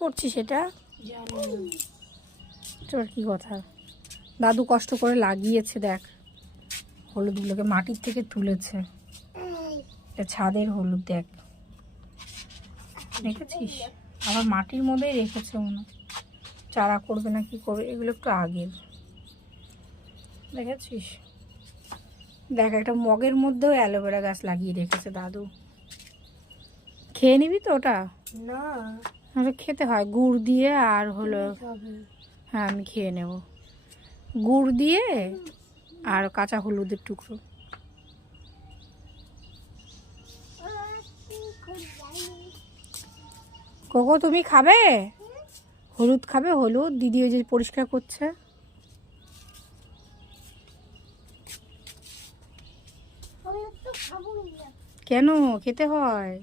করছি সেটা তোর কি কথা? দাদু কষ্ট করে লাগিয়েছে, দেখ হলুদগুলোকে মাটির থেকে তুলেছে। এটা ছাদের হলুদ, দেখ দেখেছিস? আবার মাটির মধ্যেই রেখেছে মনে হয়। চারা করবে না কি করবে, এগুলো একটু আগের, দেখেছিস? দেখ একটা মগের মধ্যেও অ্যালোভেরা গাছ লাগিয়ে রেখেছে দাদু। খেয়ে নিবি তো ওটা? না, ওটা খেতে হয় গুড় দিয়ে, আর হলো হ্যাঁ আমি খেয়ে নেব, গুড় দিয়ে আর কাঁচা হলুদের টুকরো। কোকো তুমি খাবে হলুদ? খাবে হলুদ? দিদি ওই যে পরিষ্কার করছে। কেন খেতে হয়?